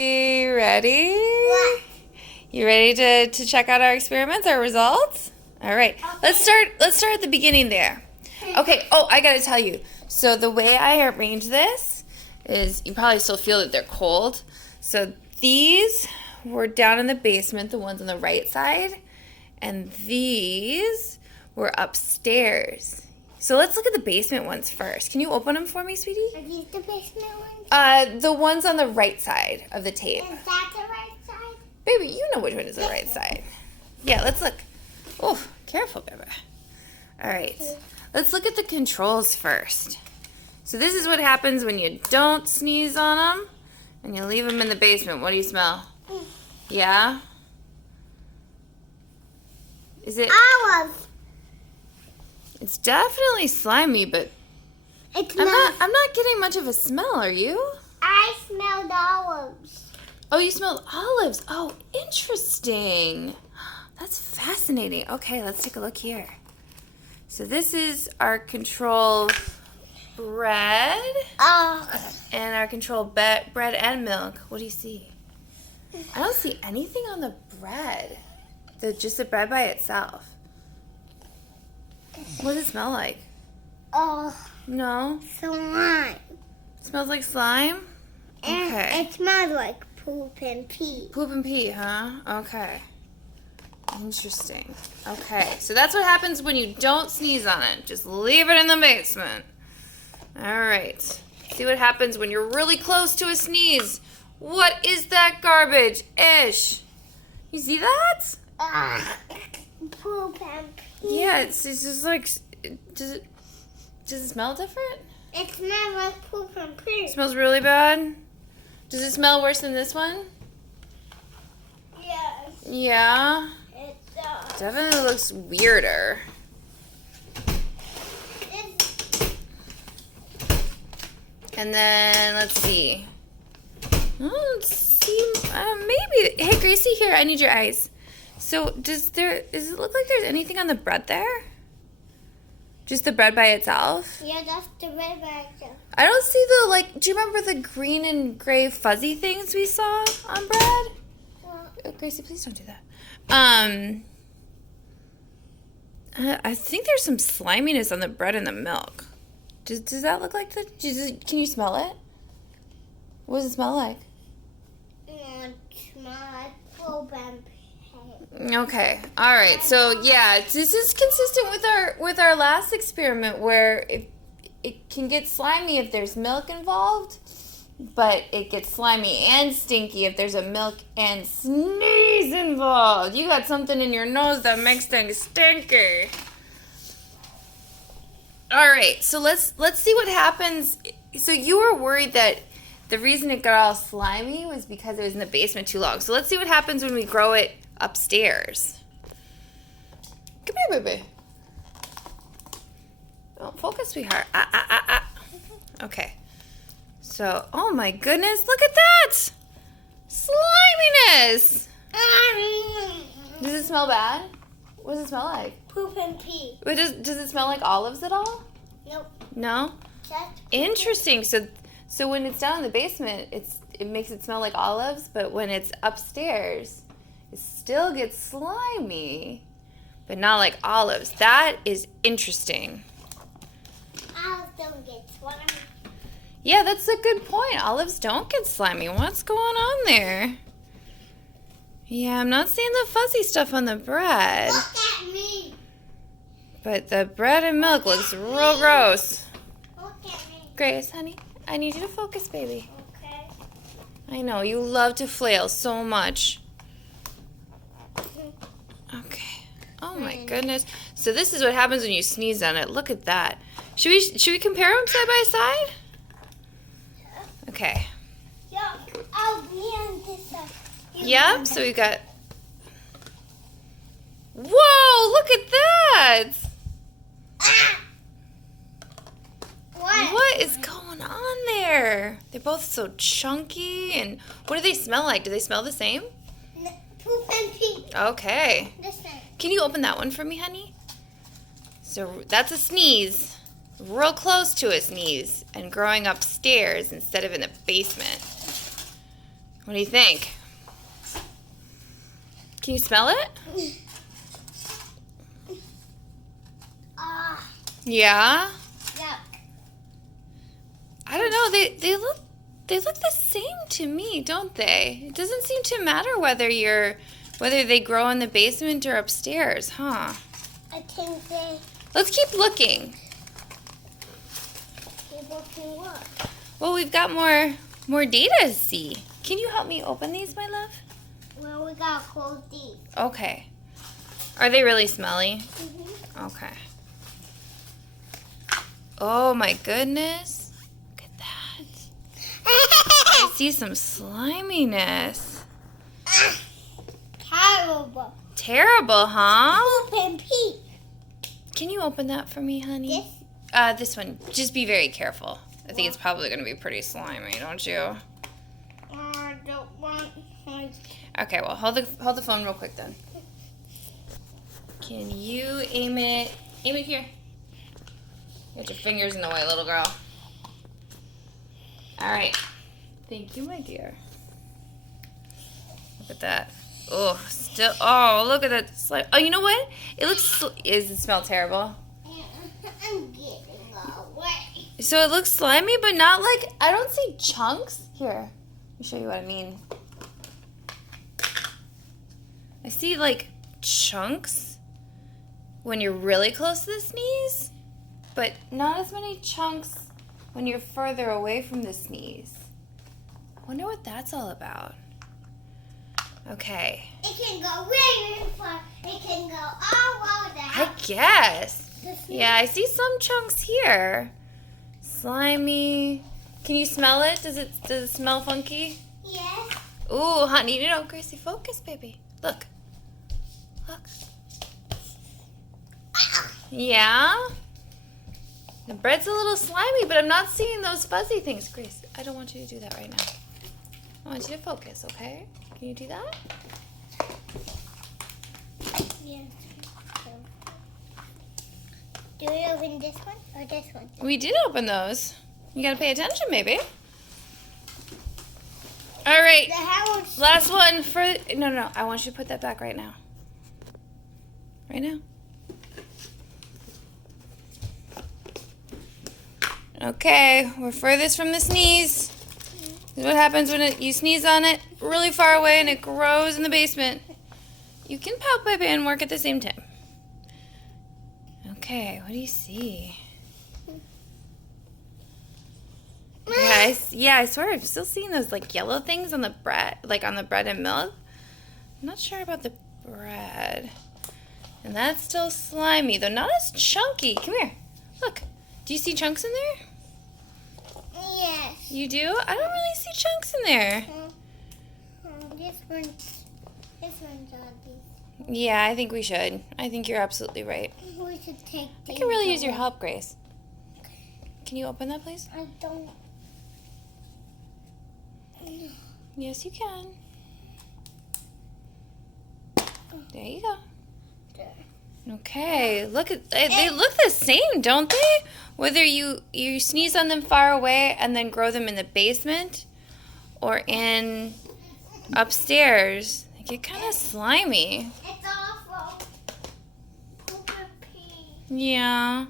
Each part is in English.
You ready? What? You ready to check out our experiments, our results? All right. Okay. Let's start at the beginning there. Okay. Oh, I gotta tell you. So the way I arrange this is, you probably still feel that they're cold. So these were down in the basement, the ones on the right side, and these were upstairs. So let's look at the basement ones first. Can you open them for me, sweetie? Are these the basement ones? The ones on the right side of the tape. Is that the right side? Baby, you know which one is the right side. Yeah, let's look. Oh, careful, baby. All right. Let's look at the controls first. So this is what happens when you don't sneeze on them and you leave them in the basement. What do you smell? Yeah? Is it? Olive. It's definitely slimy, but It's I'm not. not getting much of a smell, are you? I smelled olives. Oh, you smelled olives. Oh, interesting. That's fascinating. Okay, let's take a look here. So this is our control bread and our control bread and milk. What do you see? I don't see anything on the bread. Just the bread by itself. What does it smell like? Oh, No? slime. It smells like slime? And Okay. it smells like poop and pee. Poop and pee, huh? Okay. Interesting. Okay, so that's what happens when you don't sneeze on it. Just leave it in the basement. All right. See what happens when you're really close to a sneeze. What is that garbage? Ish. You see that? Poop and pee. Yeah, it's just like, does it smell different? It smells like poop and pee. It smells really bad? Does it smell worse than this one? Yes, Yeah. it does. Definitely looks weirder. And then, let's see. Oh, let's see. Maybe. Hey, Gracie, here. I need your eyes. So, does it look like there's anything on the bread there? Just the bread by itself? Yeah, that's the red bag. I don't see do you remember the green and gray fuzzy things we saw on bread? Oh, Gracie, please don't do that. I think there's some sliminess on the bread and the milk. Does that look like can you smell it? What does it smell like? It smells like poop and pee. Okay. All right. So yeah, this is consistent with our last experiment where it can get slimy if there's milk involved, but it gets slimy and stinky if there's a milk and sneeze involved. You got something in your nose that makes things stinky. All right. So let's see what happens. So you were worried that the reason it got all slimy was because it was in the basement too long. So let's see what happens when we grow it upstairs. Come here, baby. Don't focus, sweetheart. Okay. So, oh my goodness, look at that! Sliminess! Does it smell bad? What does it smell like? Poop and pee. Wait, does it smell like olives at all? Nope. No? Just Interesting. So when it's down in the basement, it makes it smell like olives, but when it's upstairs, it still gets slimy, but not like olives. That is interesting. Olives don't get slimy. Yeah, that's a good point. Olives don't get slimy. What's going on there? Yeah, I'm not seeing the fuzzy stuff on the bread, Look at me. but the bread and milk looks real gross. Look at me. Grace, honey, I need you to focus, baby. Okay. I know, you love to flail so much. Okay. Oh my goodness. So this is what happens when you sneeze on it. Look at that. Should we compare them side by side? Okay. Yo, I'll be on this side. Yep. So we got. Whoa! Look at that. Ah! What? What is going on there? They're both so chunky. And what do they smell like? Do they smell the same? Poop and pee. Okay. This thing. Can you open that one for me, honey? So that's a sneeze. Real close to a sneeze and growing upstairs instead of in the basement. What do you think? Can you smell it? Yeah? Yuck. I don't know. They look the same to me, don't they? It doesn't seem to matter whether they grow in the basement or upstairs, huh? I think they Let's keep looking. looking what? Well, we've got more data to see. Can you help me open these, my love? Well, we gotta close these. Okay. Are they really smelly? Mm-hmm. Okay. Oh my goodness. Look at that. I see some sliminess. Terrible. Terrible, huh? Poop and pee. Can you open that for me, honey? This? This one. Just be very careful. I think it's probably going to be pretty slimy, don't you? I don't want. Okay, well, hold the phone real quick then. Can you aim it here? You got your fingers in the way, little girl. All right. Thank you, my dear. Look at that. Oh, still. Oh, look at that slime. Oh, you know what? Does it smell terrible? I'm getting away. So it looks slimy, but not like, I don't see chunks. Here, let me show you what I mean. I see like chunks when you're really close to the sneeze, but not as many chunks when you're further away from the sneeze. Wonder what that's all about. Okay. It can go really far. It can go all over the I house. guess. Yeah, I see some chunks here. Slimy. Can you smell it? Does it smell funky? Yes. Ooh, honey, Gracie, focus, baby. Look. Look. Yeah? The bread's a little slimy, but I'm not seeing those fuzzy things. Grace, I don't want you to do that right now. I want you to focus, okay? Can you do that? Yes. Do we open this one or this one? We did open those. You gotta pay attention, maybe. All right. The house. Last one for... No. I want you to put that back right now. Right now. Okay, we're furthest from the sneeze. This is what happens when you sneeze on it really far away and it grows in the basement. You can palpate and work at the same time. Okay, what do you see? Yeah, I swear I'm still seeing those like yellow things on the bread, like on the bread and milk. I'm not sure about the bread. And that's still slimy, though not as chunky. Come here. Look. Do you see chunks in there? Yes. You do? I don't really see chunks in there. This one's on these. Yeah, I think we should. I think you're absolutely right. We should take I these. can really use your help, Grace. Can you open that, please? I don't. Yes, you can. There you go. Okay, look at they look the same, don't they? Whether you sneeze on them far away and then grow them in the basement or in upstairs, they get kind of slimy. It's awful. Poop and pee. Yeah.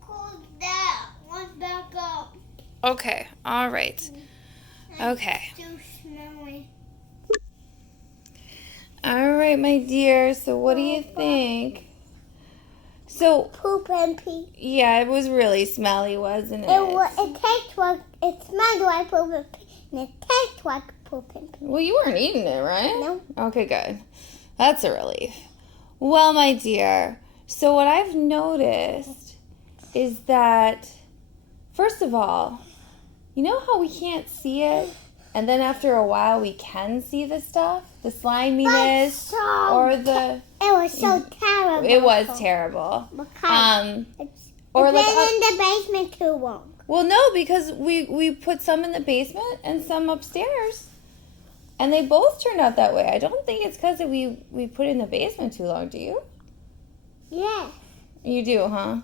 Cool that one back up. Okay, all right. Okay. Too smelly. All right, my dear. So what do you think? So, Poop and pee. yeah, it was really smelly, wasn't it? It tastes like, it smells like poop and pee, and it tastes like poop and pee. Well, you weren't eating it, right? No. Okay, good. That's a relief. Well, my dear, so what I've noticed is that, first of all, you know how we can't see it? And then after a while we can see the stuff? The sliminess or the... It was so terrible. It was terrible. Because Or it's like been in the basement too long. Well, no, because we put some in the basement and some upstairs. And they both turned out that way. I don't think it's because we put it in the basement too long, do you? Yeah. You do, huh?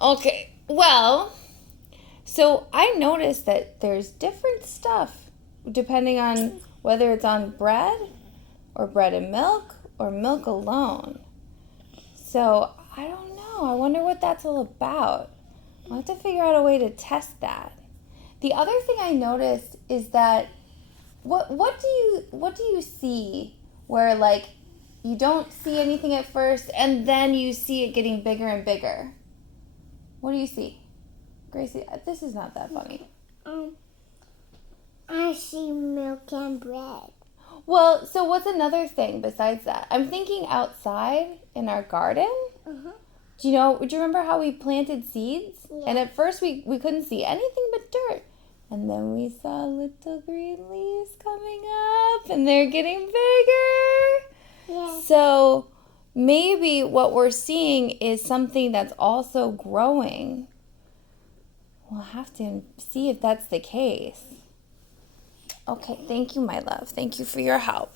Okay, well, so I noticed that there's different stuff depending on whether it's on bread or bread and milk or milk alone. So I don't know. I wonder what that's all about. I'll have to figure out a way to test that. The other thing I noticed is that what do you see where like you don't see anything at first and then you see it getting bigger and bigger? What do you see? Gracie, this is not that funny. I see milk and bread. Well, so what's another thing besides that? I'm thinking outside in our garden. Do you remember how we planted seeds? Yeah. And at first we couldn't see anything but dirt. And then we saw little green leaves coming up and they're getting bigger. Yeah. So maybe what we're seeing is something that's also growing. We'll have to see if that's the case. Okay, thank you, my love. Thank you for your help.